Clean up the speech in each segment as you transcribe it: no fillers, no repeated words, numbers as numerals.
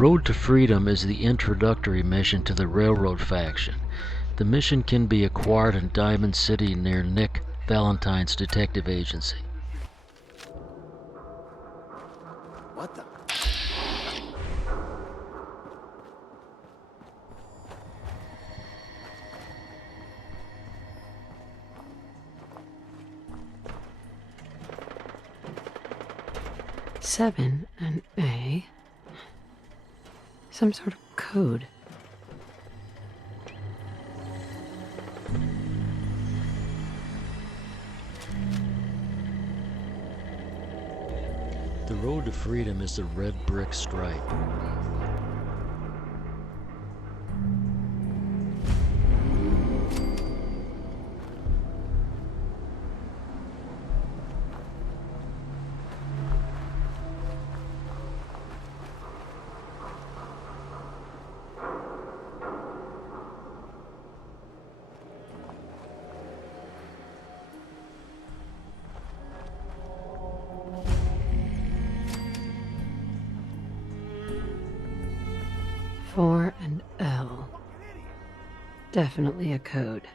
Road to Freedom is the introductory mission to the Railroad faction. The mission can be acquired in Diamond City near Nick Valentine's detective agency. What the? Seven and A. Some sort of code. The road to freedom is the red brick stripe. Four and L. Definitely a code.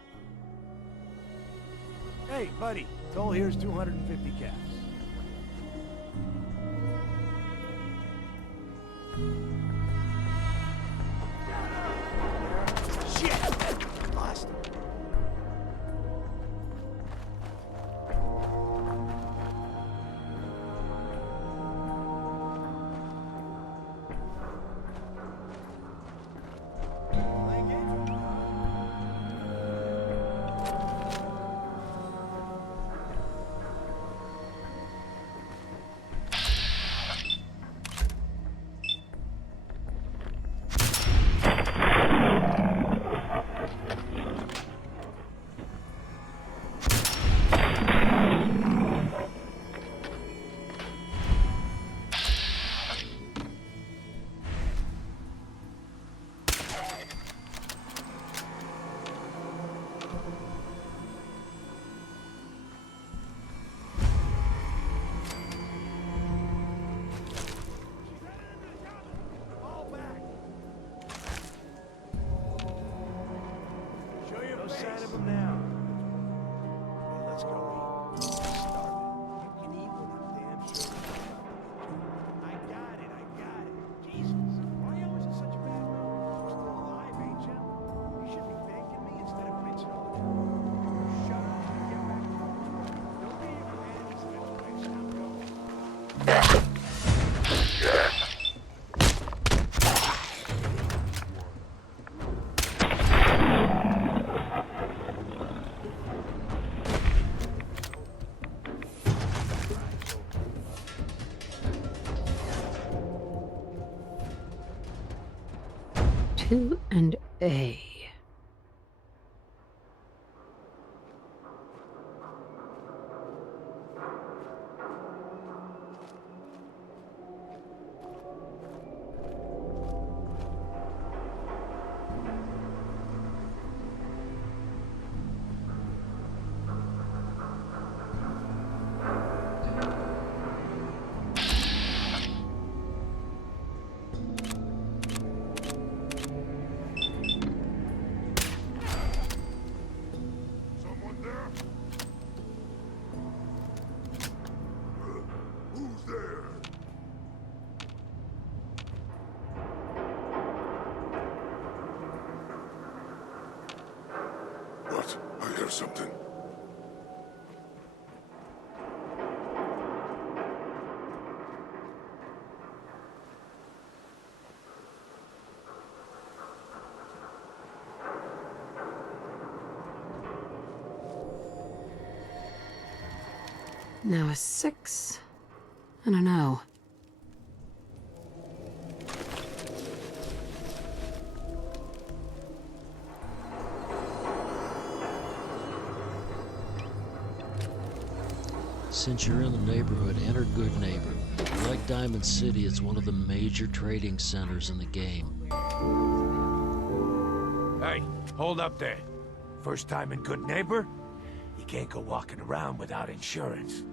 Hey, buddy. Toll here's 250 cash. Shit! Lost it. No sign of him now. Hey, let's go eat. Starving. You can eat when I'm damn sure. I got it. Jesus. Why are you always in such a bad mood? You're still alive, ain't you? You should be thanking me instead of bitching all the time. Shut up and get back to work. Don't leave, man. This situation. I'm going. Two and A. What? I hear something. Now a 6 and an O. Since you're in the neighborhood, enter Good Neighbor. Like Diamond City, it's one of the major trading centers in the game. Hey, hold up there. First time in Good Neighbor? You can't go walking around without insurance.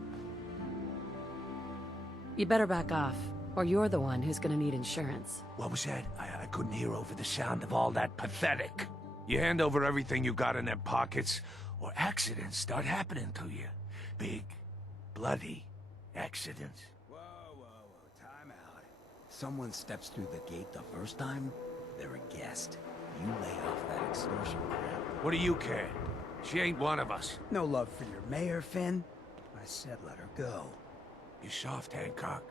You better back off. Or you're the one who's gonna need insurance. What was that? I couldn't hear over the sound of all that pathetic. You hand over everything you got in them pockets, or accidents start happening to you. Big, bloody accidents. Whoa, time out. Someone steps through the gate the first time, they're a guest. You lay off that extortion crap. What do you care? She ain't one of us. No love for your mayor, Finn? I said let her go. You soft, Hancock.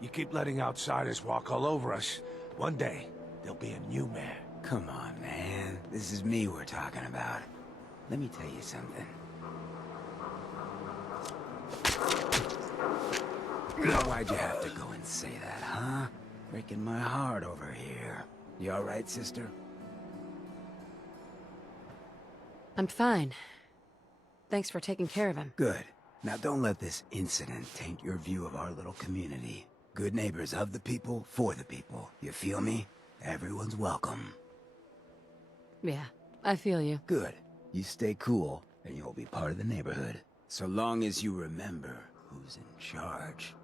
You keep letting outsiders walk all over us. One day, there'll be a new mayor. Come on, man. This is me we're talking about. Let me tell you something. Now, why'd you have to go and say that, huh? Breaking my heart over here. You alright, sister? I'm fine. Thanks for taking care of him. Good. Now don't let this incident taint your view of our little community. Good neighbors of the people, for the people. You feel me? Everyone's welcome. Yeah, I feel you. Good. You stay cool, and you'll be part of the neighborhood. So long as you remember who's in charge.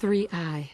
Three I.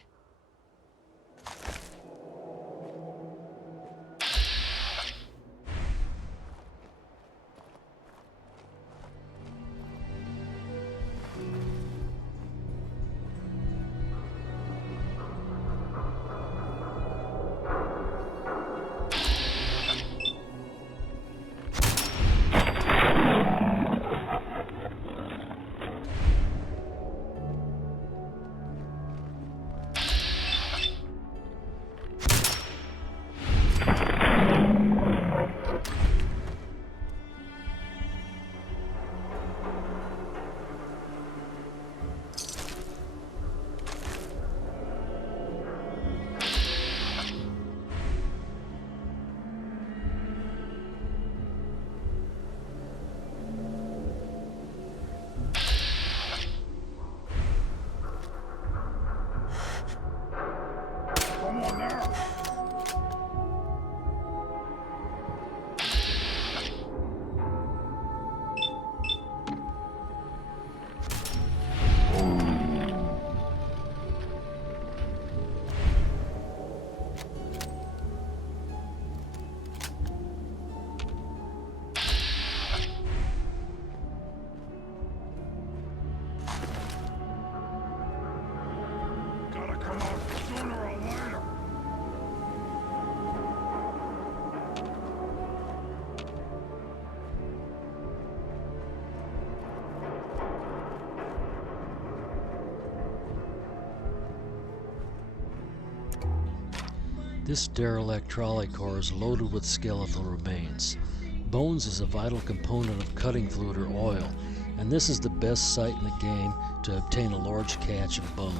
This derelict trolley car is loaded with skeletal remains. Bones is a vital component of cutting fluid or oil, and this is the best site in the game to obtain a large catch of bone.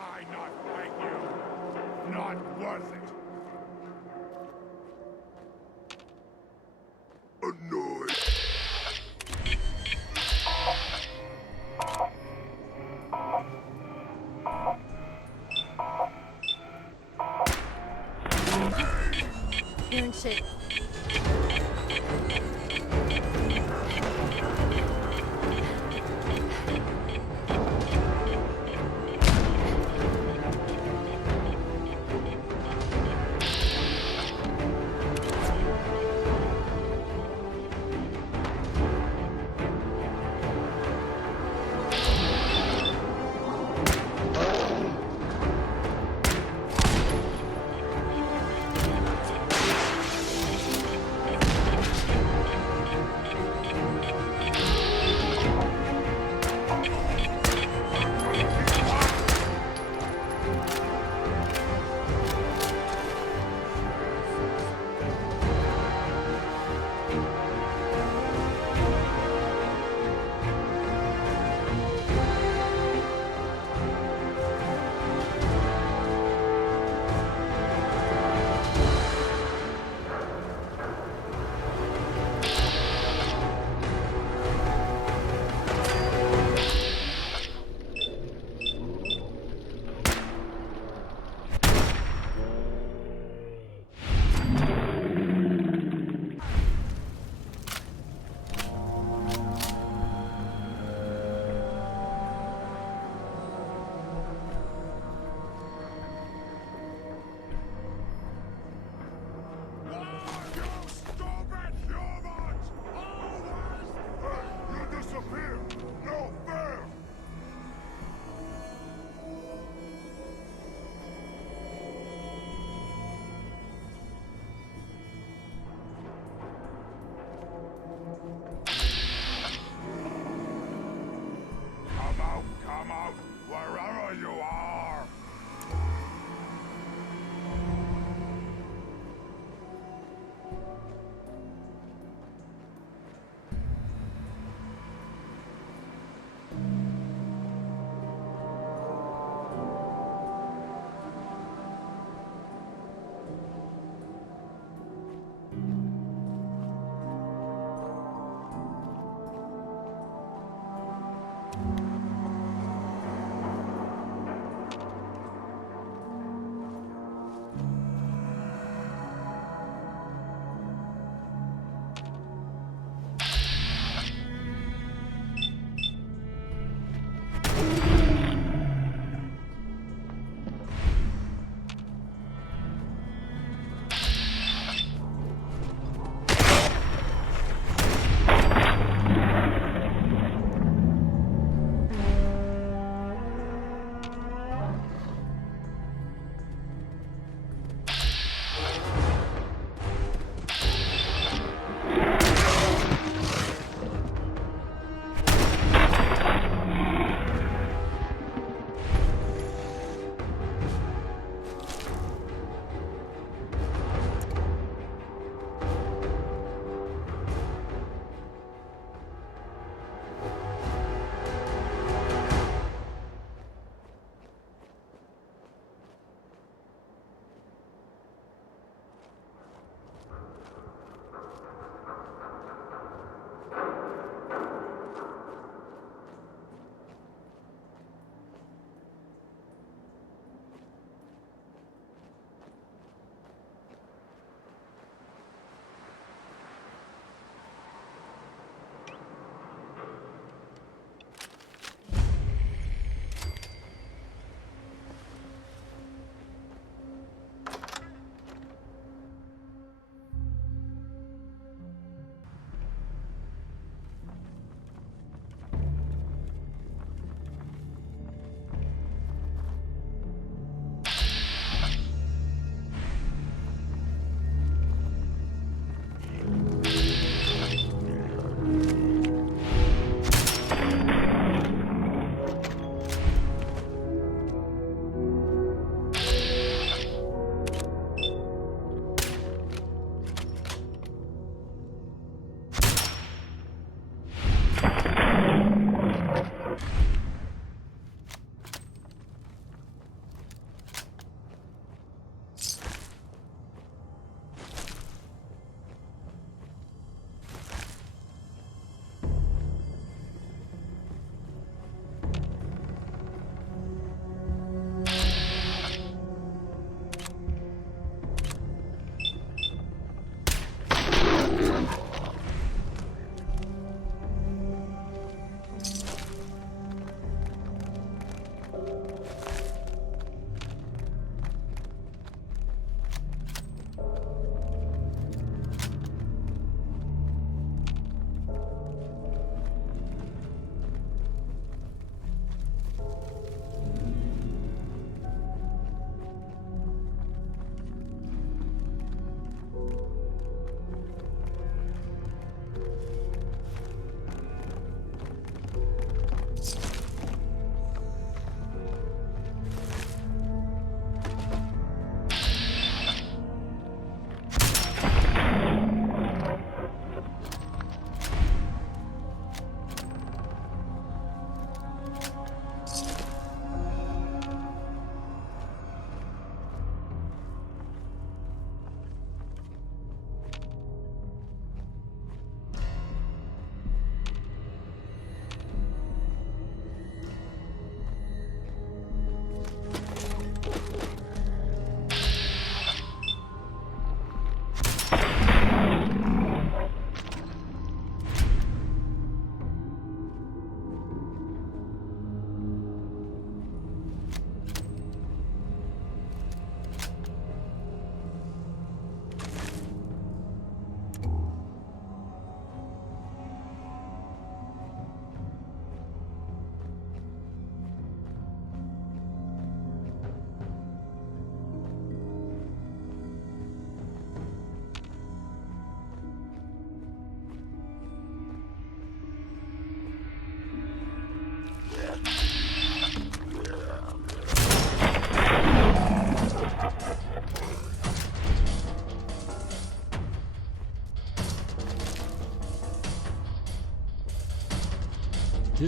I not like you. Not worth it. Annoyed. You're in shape.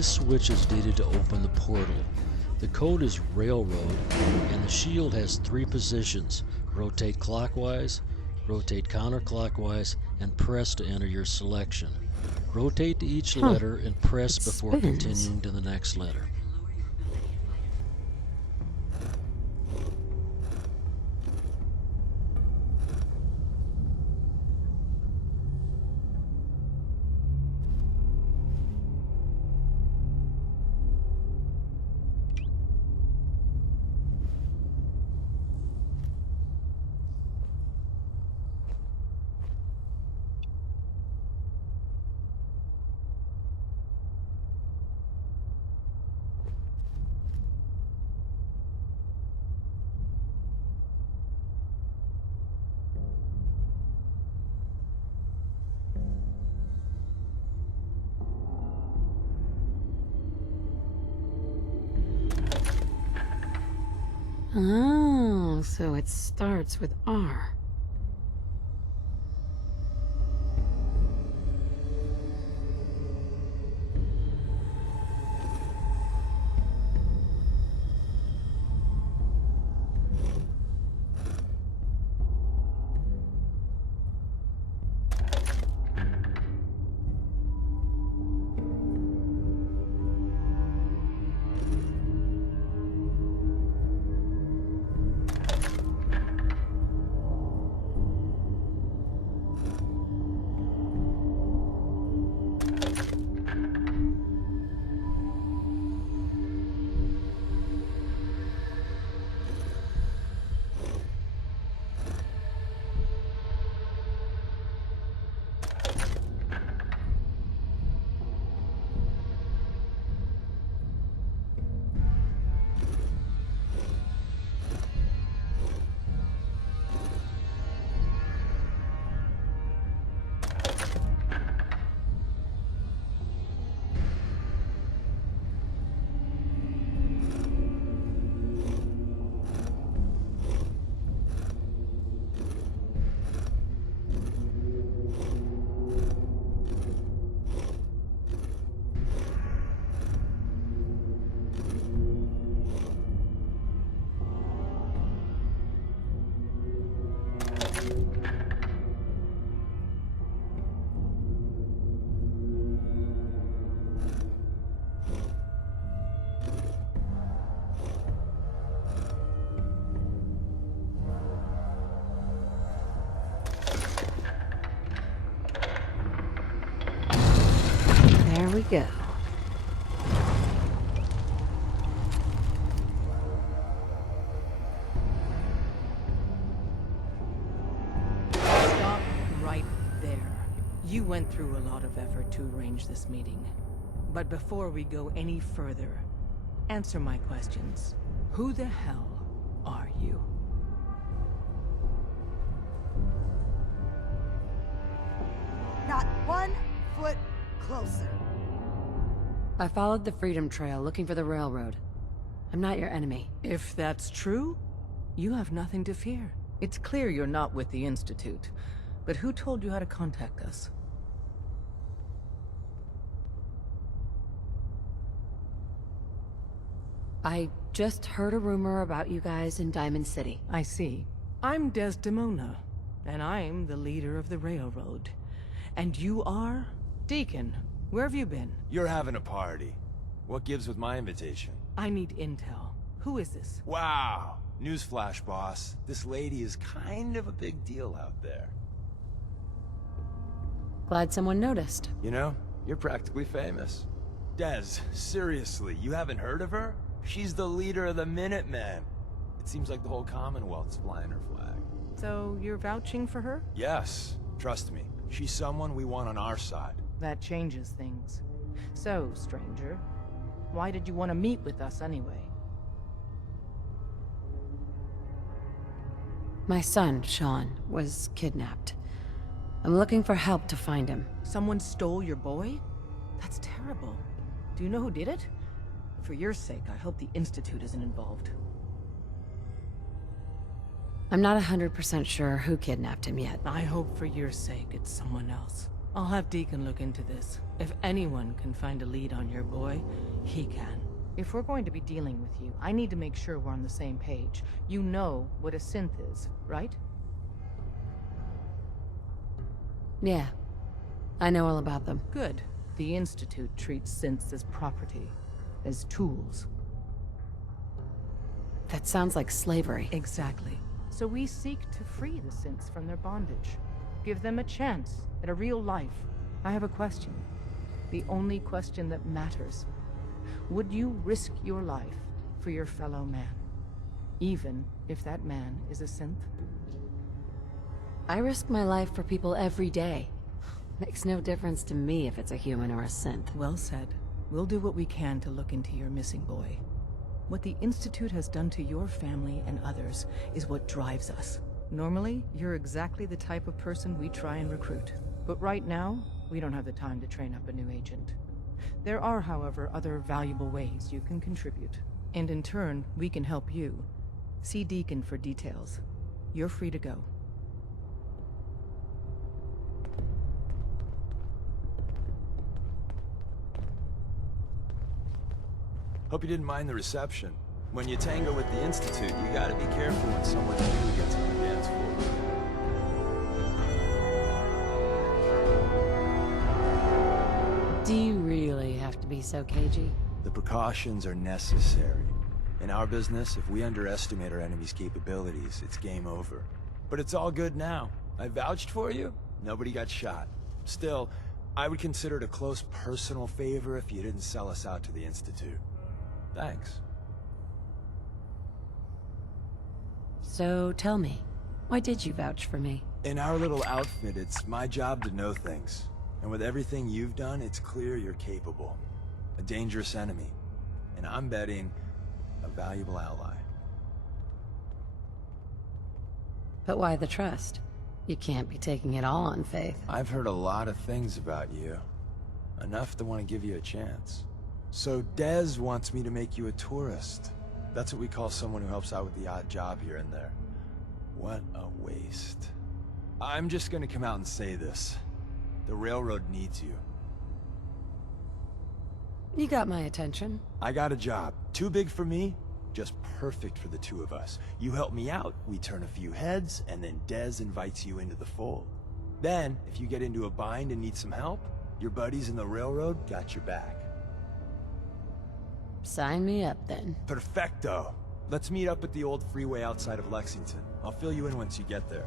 This switch is needed to open the portal. The code is railroad, and the shield has 3 positions: rotate clockwise, rotate counterclockwise, and press to enter your selection. Rotate to each letter and press It before spins. continuing to the next letter. Oh, so it starts with R. There we go. Stop right there. You went through a lot of effort to arrange this meeting. But before we go any further, answer my questions. Who the hell are you? Not 1 foot closer. I followed the Freedom Trail looking for the railroad. I'm not your enemy. If that's true, you have nothing to fear. It's clear you're not with the Institute. But who told you how to contact us? I just heard a rumor about you guys in Diamond City. I see. I'm Desdemona, and I'm the leader of the railroad. And you are? Deacon, where have you been? You're having a party. What gives with my invitation? I need intel. Who is this? Wow! Newsflash, boss. This lady is kind of a big deal out there. Glad someone noticed. You know, you're practically famous. Des, seriously, you haven't heard of her? She's the leader of the Minutemen. It seems like the whole Commonwealth's flying her flag. So you're vouching for her? Yes, trust me. She's someone we want on our side. That changes things. So, stranger, why did you want to meet with us anyway? My son, Sean, was kidnapped. I'm looking for help to find him. Someone stole your boy? That's terrible. Do you know who did it? For your sake, I hope the Institute isn't involved. I'm not 100% sure who kidnapped him yet. I hope for your sake it's someone else. I'll have Deacon look into this. If anyone can find a lead on your boy, he can. If we're going to be dealing with you, I need to make sure we're on the same page. You know what a synth is, right? Yeah. I know all about them. Good. The Institute treats synths as property, as tools. That sounds like slavery. Exactly. So we seek to free the synths from their bondage. Give them a chance at a real life. I have a question. The only question that matters. Would you risk your life for your fellow man? Even if that man is a synth? I risk my life for people every day. Makes no difference to me if it's a human or a synth. Well said. We'll do what we can to look into your missing boy. What the Institute has done to your family and others is what drives us. Normally, you're exactly the type of person we try and recruit. But right now, we don't have the time to train up a new agent. There are, however, other valuable ways you can contribute. And in turn, we can help you. See Deacon for details. You're free to go. Hope you didn't mind the reception. When you tango with the Institute, you gotta be careful when someone new gets on the dance floor. Do you really have to be so cagey? The precautions are necessary. In our business, if we underestimate our enemy's capabilities, it's game over. But it's all good now. I vouched for you. Nobody got shot. Still, I would consider it a close personal favor if you didn't sell us out to the Institute. Thanks. So tell me, why did you vouch for me? In our little outfit, it's my job to know things. And with everything you've done, it's clear you're capable. A dangerous enemy. And I'm betting, a valuable ally. But why the trust? You can't be taking it all on faith. I've heard a lot of things about you. Enough to want to give you a chance. So Dez wants me to make you a tourist. That's what we call someone who helps out with the odd job here and there. What a waste. I'm just gonna come out and say this. The railroad needs you. You got my attention. I got a job. Too big for me, just perfect for the two of us. You help me out, we turn a few heads, and then Dez invites you into the fold. Then, if you get into a bind and need some help, your buddies in the railroad got your back. Sign me up then. Perfecto. Let's meet up at the old freeway outside of Lexington. I'll fill you in once you get there.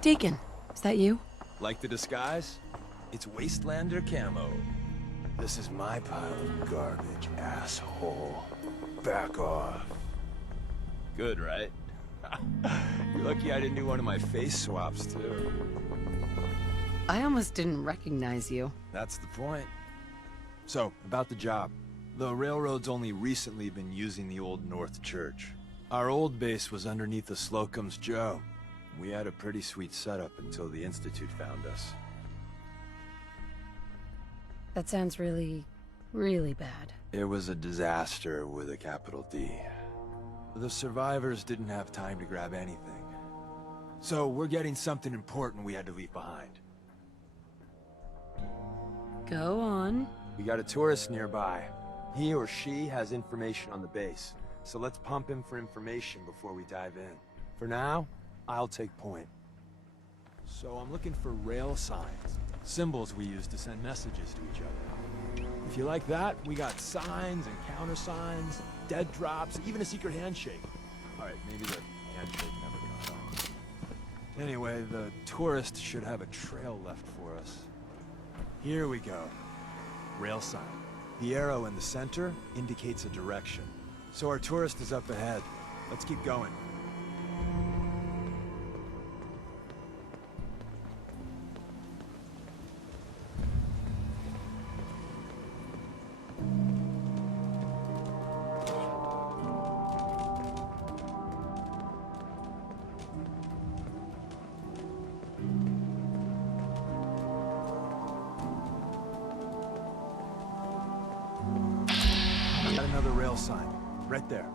Deacon, is that you? Like the disguise? It's Wastelander camo. This is my pile of garbage, asshole. Back off. Good, right? You're lucky I didn't do one of my face swaps, too. I almost didn't recognize you. That's the point. So, about the job. The railroad's only recently been using the old North Church. Our old base was underneath the Slocum's Joe. We had a pretty sweet setup until the Institute found us. That sounds really, really bad. It was a disaster with a capital D. The survivors didn't have time to grab anything. So we're getting something important we had to leave behind. Go on. We got a tourist nearby. He or she has information on the base. So let's pump him for information before we dive in. For now, I'll take point. So I'm looking for rail signs. Symbols we use to send messages to each other. If you like that, we got signs and countersigns, dead drops, even a secret handshake. Alright, maybe the handshake never got off. Anyway, the tourist should have a trail left for us. Here we go. Rail sign. The arrow in the center indicates a direction. So our tourist is up ahead. Let's keep going. Got another rail sign. Right there.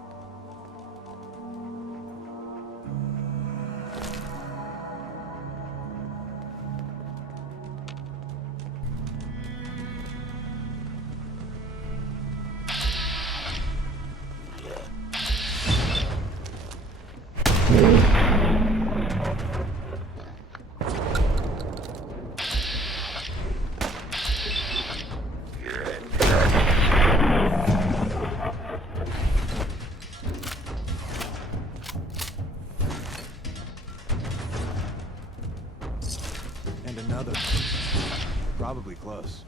And another. Probably close.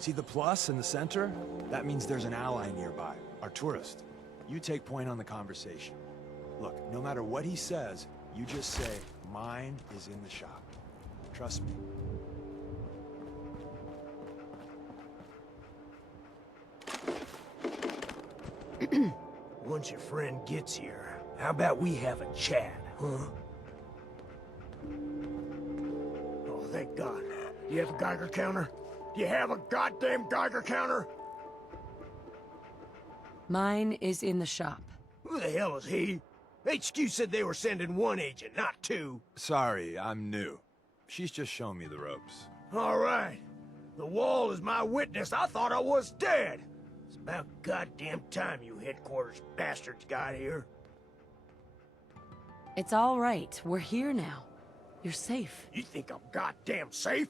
See the plus in the center? That means there's an ally nearby, our tourist. You take point on the conversation. Look, no matter what he says, you just say, mine is in the shop. Trust me. Once your friend gets here, how about we have a chat, huh? Oh, thank God. Do you have a Geiger counter? Do you have a goddamn Geiger counter? Mine is in the shop. Who the hell is he? HQ said they were sending one agent, not two. Sorry, I'm new. She's just showing me the ropes. All right. The wall is my witness. I thought I was dead. It's about goddamn time you headquarters bastards got here. It's all right. We're here now. You're safe. You think I'm goddamn safe?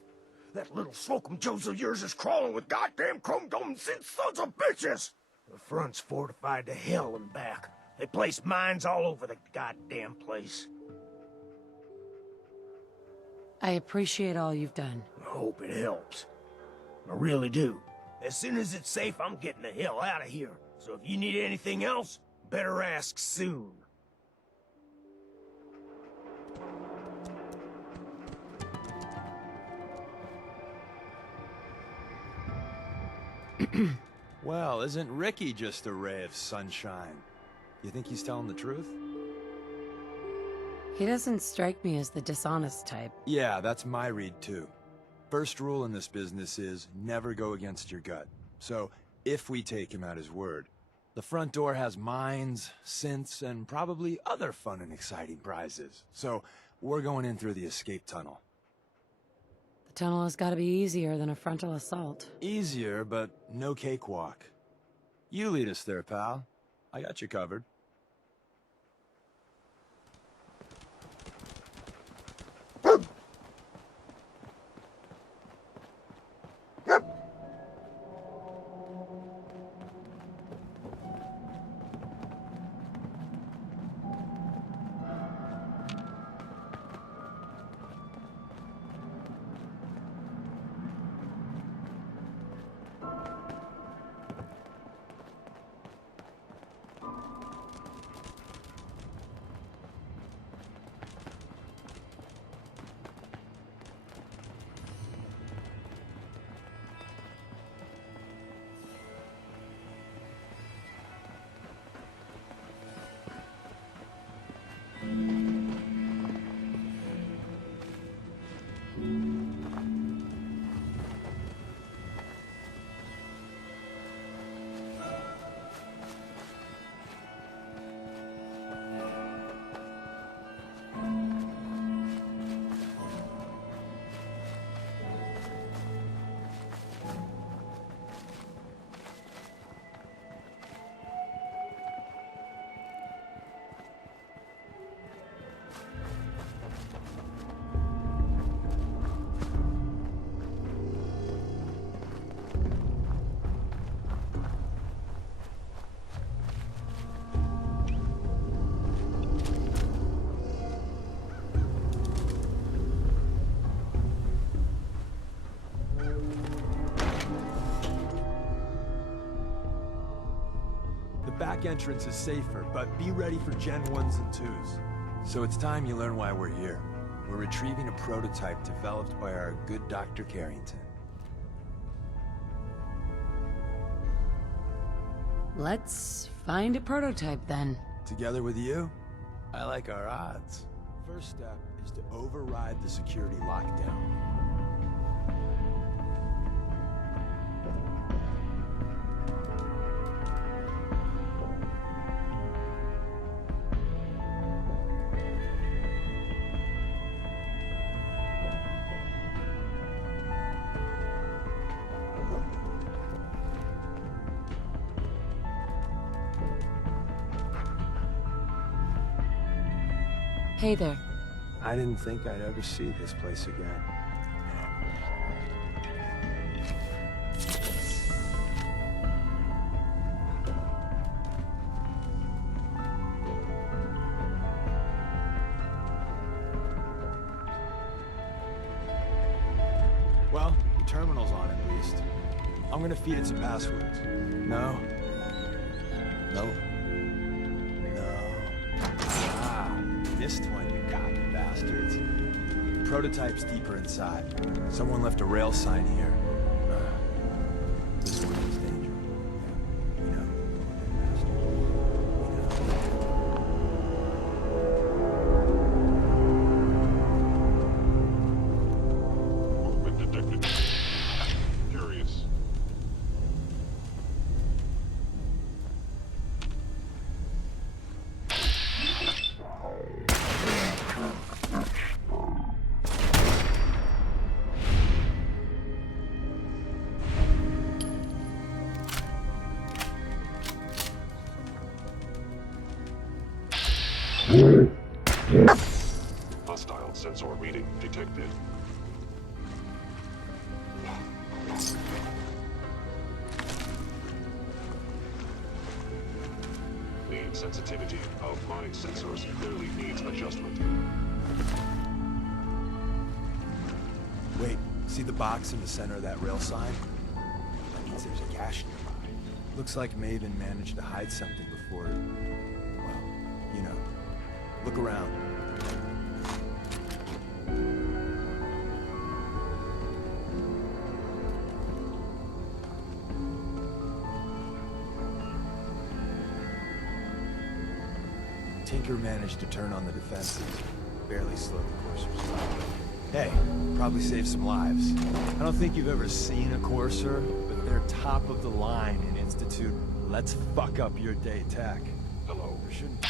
That little Slocum Joes of yours is crawling with goddamn chrome-domed sons of bitches! The front's fortified to hell and back. They placed mines all over the goddamn place. I appreciate all you've done. I hope it helps. I really do. As soon as it's safe, I'm getting the hell out of here. So if you need anything else, better ask soon. Well, isn't Ricky just a ray of sunshine? You think he's telling the truth? He doesn't strike me as the dishonest type. Yeah, that's my read too. First rule in this business is never go against your gut. So, if we take him at his word, the front door has mines, synths, and probably other fun and exciting prizes. So, we're going in through the escape tunnel. The tunnel has got to be easier than a frontal assault. Easier, but no cakewalk. You lead us there, pal. I got you covered. Back entrance is safer, but be ready for Gen 1s and 2s. So it's time you learn why we're here. We're retrieving a prototype developed by our good Dr. Carrington. Let's find a prototype then. Together with you? I like our odds. First step is to override the security lockdown. Hey there. I didn't think I'd ever see this place again. Well, the terminal's on at least. I'm gonna feed it some passwords. No. Nope. Missed one, you cocky bastards. Prototype's deeper inside. Someone left a rail sign here. This one is dangerous. Yeah, you know, Movement detected. Curious. Hostile sensor reading detected. The sensitivity of my sensors clearly needs adjustment. Wait, see the box in the center of that rail sign? That means there's a cache nearby. Looks like Maven managed to hide something before, well, you know. Look around. Tinker managed to turn on the defenses. Barely slowed the coursers. Hey, probably saved some lives. I don't think you've ever seen a courser, but they're top of the line in Institute let's fuck up your day tech. Hello. There shouldn't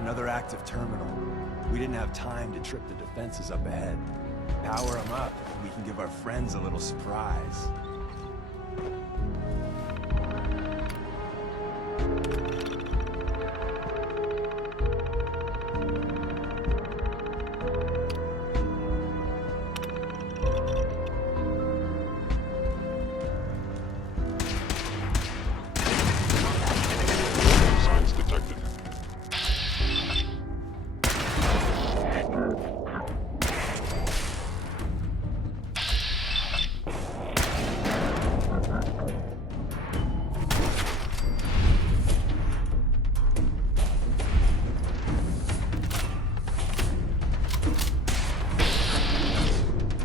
Another active terminal. We didn't have time to trip the defenses up ahead. Power them up, and we can give our friends a little surprise. Signs detected.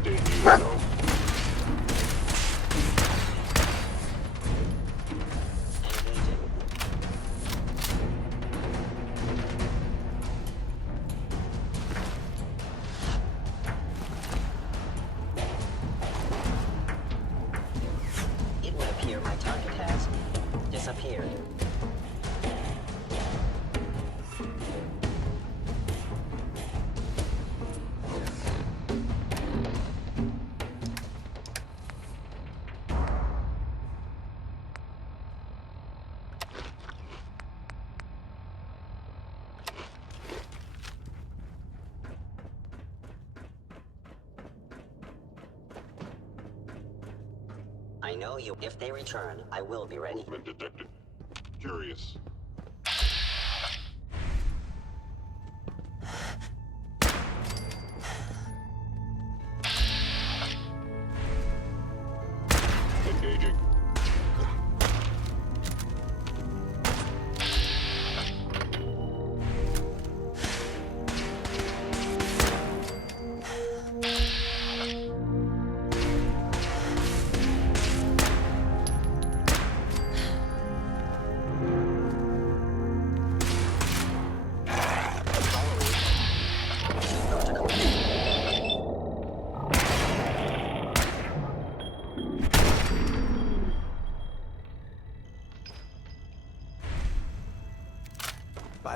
Danger, no. It would appear my target has disappeared. I know you. If they return, I will be ready. Movement detected. Curious. Engaging.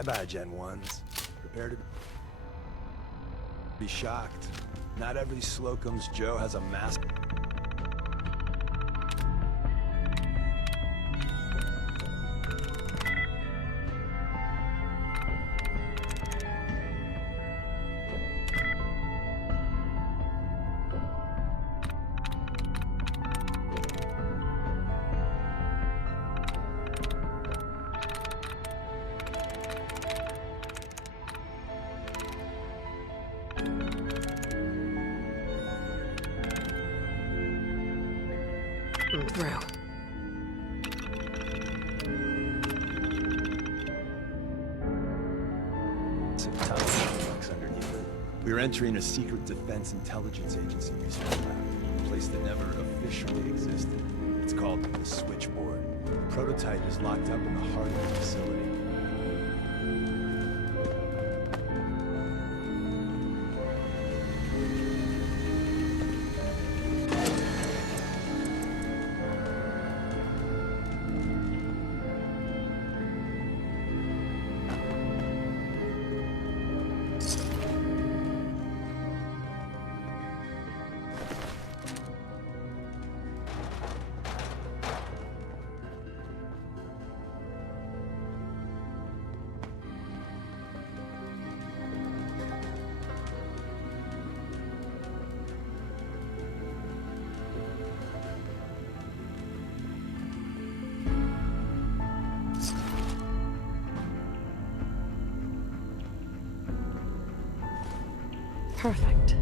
Bye-bye, Gen 1s. Prepare to be shocked. Not every Slocum's Joe has a mask. Through. We're entering a secret defense intelligence agency research lab, a place that never officially existed. It's called the Switchboard. The prototype is locked up in the heart of the facility. Perfect.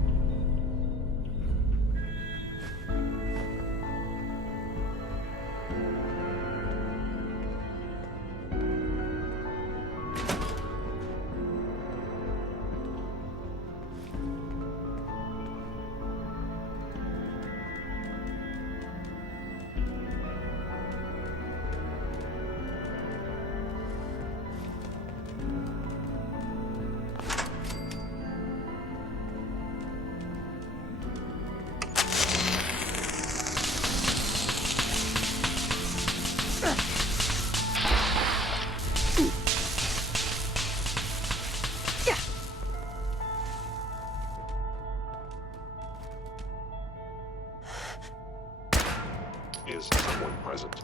Is someone present?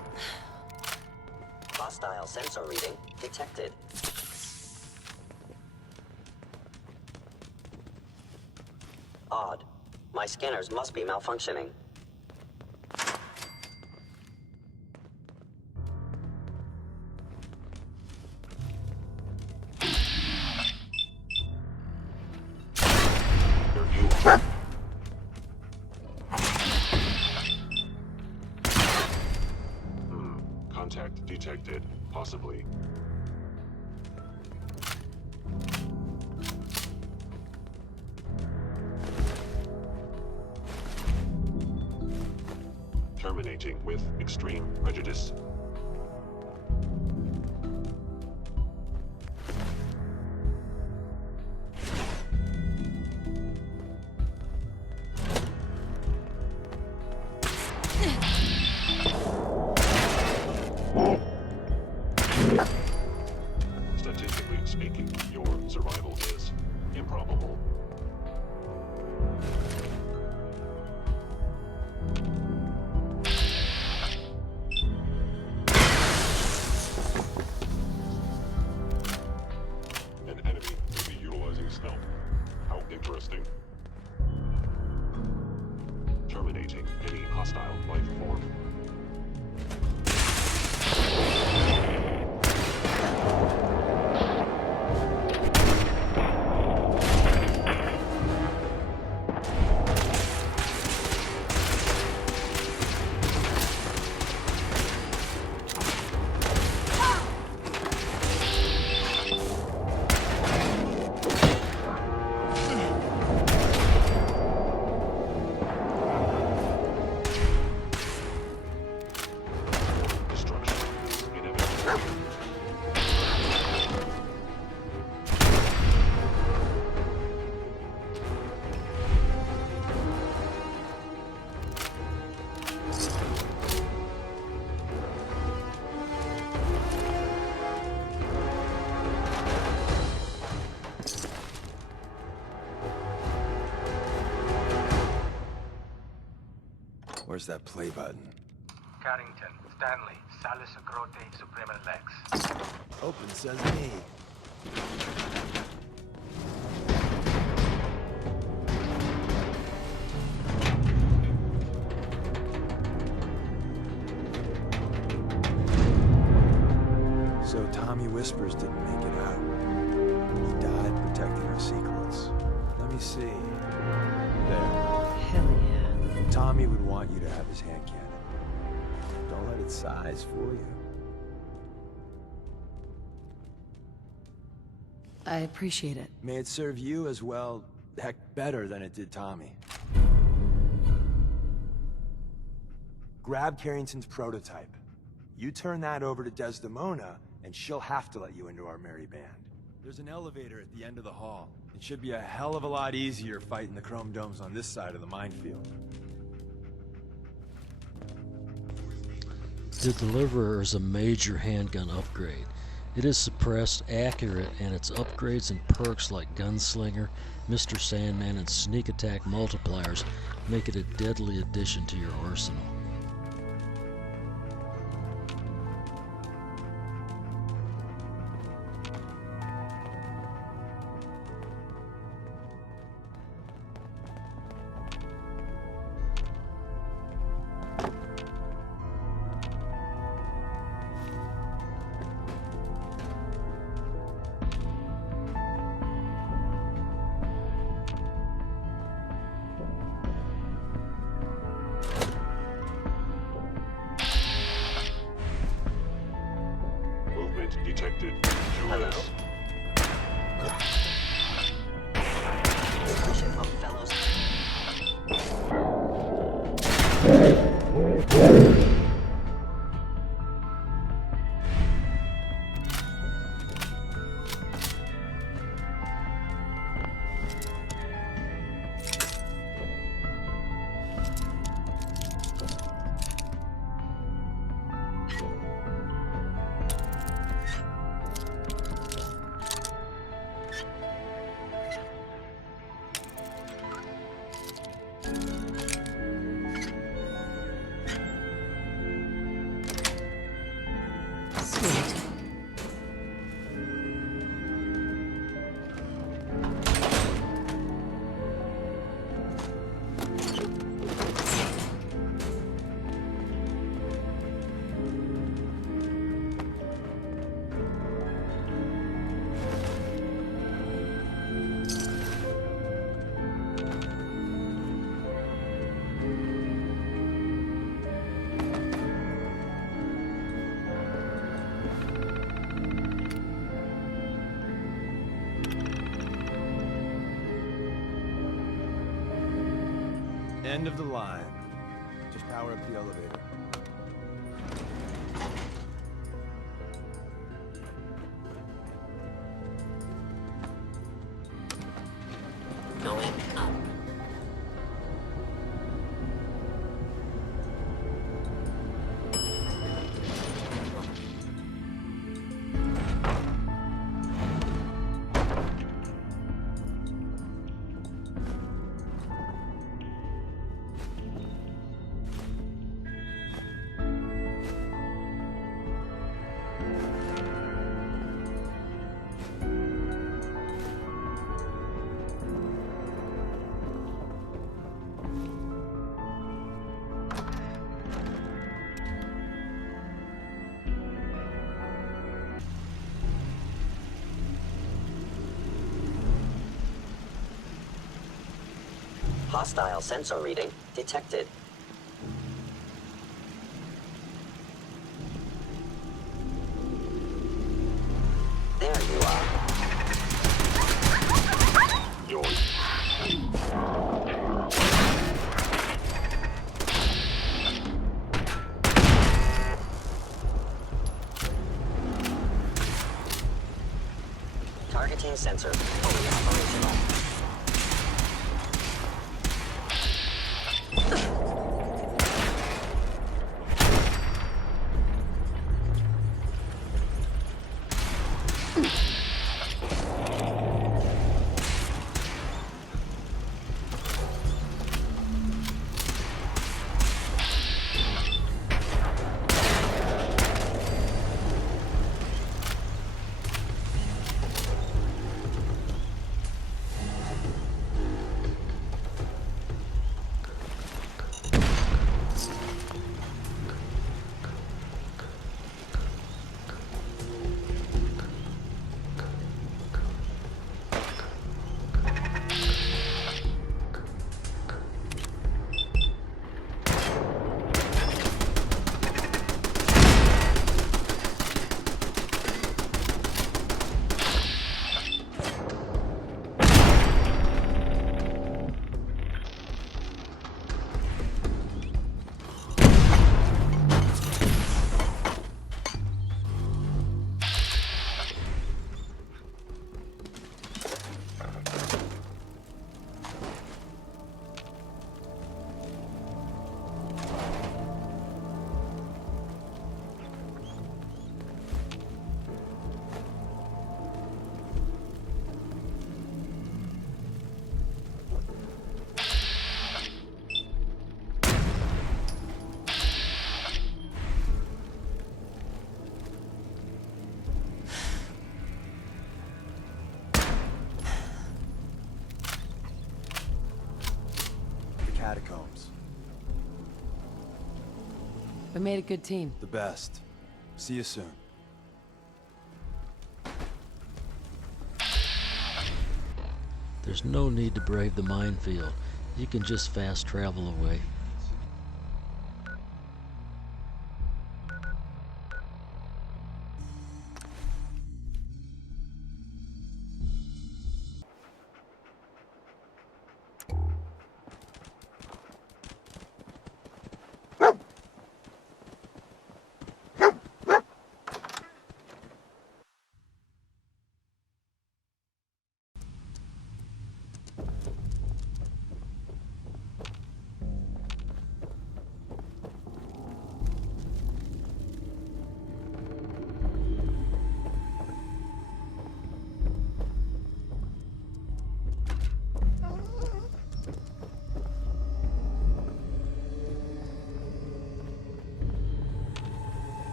Hostile sensor reading detected. Odd. My scanners must be malfunctioning. There you are. Contact detected, possibly. Terminating with extreme prejudice. Statistically speaking, your survival is improbable. An enemy may be utilizing stealth. How interesting. Terminating any hostile life form. Where's that play button? Carrington, Stanley, Salus Acrote, Suprema Lex. Open sesame. So Tommy Whispers didn't make it out. He died protecting our secrets. Let me see. There. Hell yeah. Tommy would want you to have his hand cannon. Don't let its size fool you. I appreciate it. May it serve you as well, heck, better than it did Tommy. Grab Carrington's prototype. You turn that over to Desdemona, and she'll have to let you into our merry band. There's an elevator at the end of the hall. It should be a hell of a lot easier fighting the chrome domes on this side of the minefield. The Deliverer is a major handgun upgrade. It is suppressed, accurate, and its upgrades and perks like Gunslinger, Mr. Sandman, and Sneak Attack multipliers make it a deadly addition to your arsenal. Movement detected. Hello? Ship of fellows. Sweet. End of the line. Just power up the elevator. Going up. Hostile sensor reading detected. There you are. Targeting sensor fully operational. We made a good team. The best. See you soon. There's no need to brave the minefield. You can just fast travel away.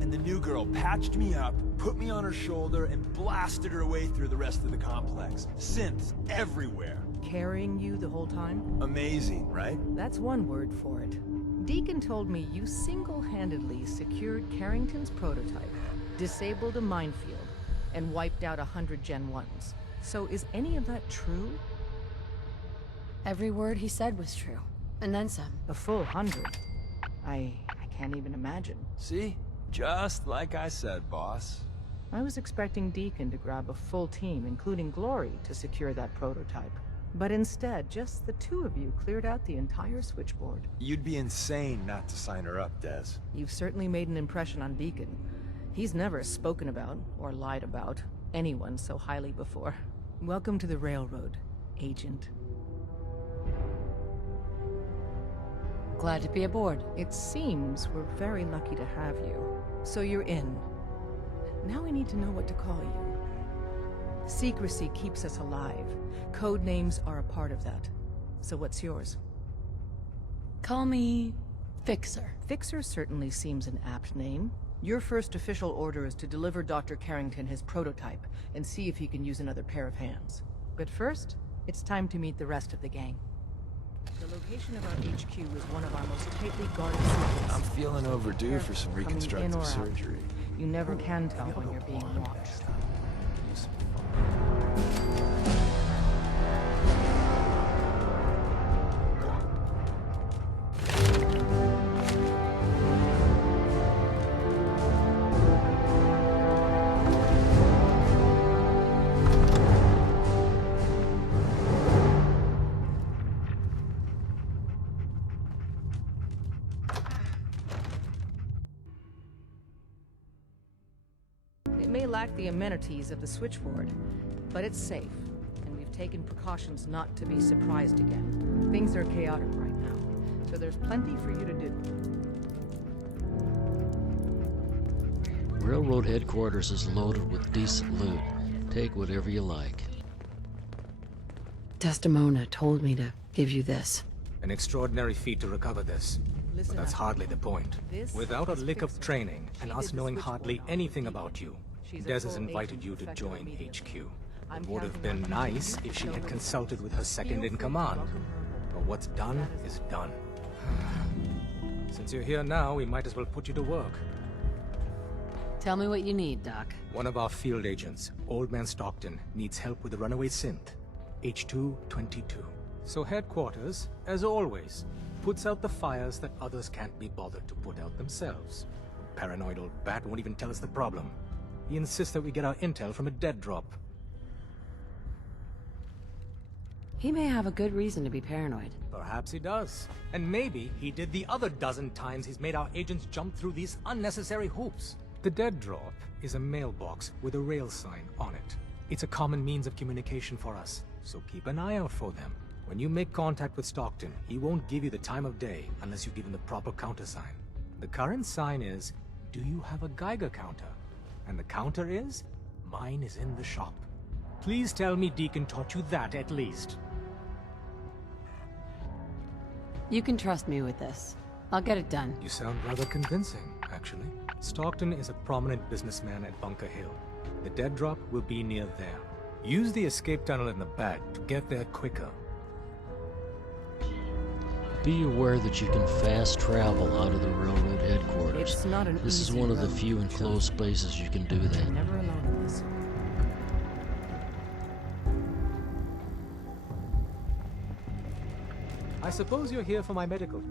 And the new girl patched me up, put me on her shoulder, and blasted her way through the rest of the complex. Synths everywhere. Carrying you the whole time? Amazing, right? That's one word for it. Deacon told me you single-handedly secured Carrington's prototype, disabled a minefield, and wiped out 100 Gen 1s. So is any of that true? Every word he said was true. And then some. A full 100? I can't even imagine. See? Just like I said, boss. I was expecting Deacon to grab a full team, including Glory, to secure that prototype. But instead, just the two of you cleared out the entire switchboard. You'd be insane not to sign her up, Des. You've certainly made an impression on Deacon. He's never spoken about, or lied about, anyone so highly before. Welcome to the Railroad, Agent. Glad to be aboard. It seems we're very lucky to have you. So you're in. Now we need to know what to call you. Secrecy keeps us alive. Code names are a part of that. So what's yours? Call me Fixer. Fixer certainly seems an apt name. Your first official order is to deliver Dr. Carrington his prototype and see if he can use another pair of hands. But first, it's time to meet the rest of the gang. The location of our HQ is one of our most tightly guarded secrets. I'm feeling overdue for some Coming in reconstructive or out. surgery. You never can tell when you're being watched. It may lack the amenities of the switchboard, but it's safe, and we've taken precautions not to be surprised again. Things are chaotic right now, so there's plenty for you to do. Railroad headquarters is loaded with decent loot. Take whatever you like. Desdemona told me to give you this. An extraordinary feat to recover this. Listen But that's up. hardly the point. This Without a is lick of Fixer. training, and She us did the knowing switchboard hardly on anything Deacon. about you, She's a Des has full invited agent you to effective join immediately. HQ. I'm It would have counting been on you nice to if she show had her. consulted with her Feel second free in to command. welcome her. But what's done is done. Since you're here now, we might as well put you to work. Tell me what you need, Doc. One of our field agents, Old Man Stockton, needs help with the runaway synth, H222. So headquarters, as always, puts out the fires that others can't be bothered to put out themselves. Paranoid old bat won't even tell us the problem. He insists that we get our intel from a dead drop. He may have a good reason to be paranoid. Perhaps he does. And maybe he did the other dozen times he's made our agents jump through these unnecessary hoops. The dead drop is a mailbox with a rail sign on it. It's a common means of communication for us, so keep an eye out for them. When you make contact with Stockton, he won't give you the time of day unless you give him the proper countersign. The current sign is, do you have a Geiger counter? And the counter is, mine is in the shop. Please tell me Deacon taught you that at least. You can trust me with this. I'll get it done. You sound rather convincing, actually. Stockton is a prominent businessman at Bunker Hill. The dead drop will be near there. Use the escape tunnel in the back to get there quicker. Be aware that you can fast travel out of the railroad headquarters. It's not an This is easy one of the road, few enclosed places you can do that. Never allowed this. I suppose you're here for my medical.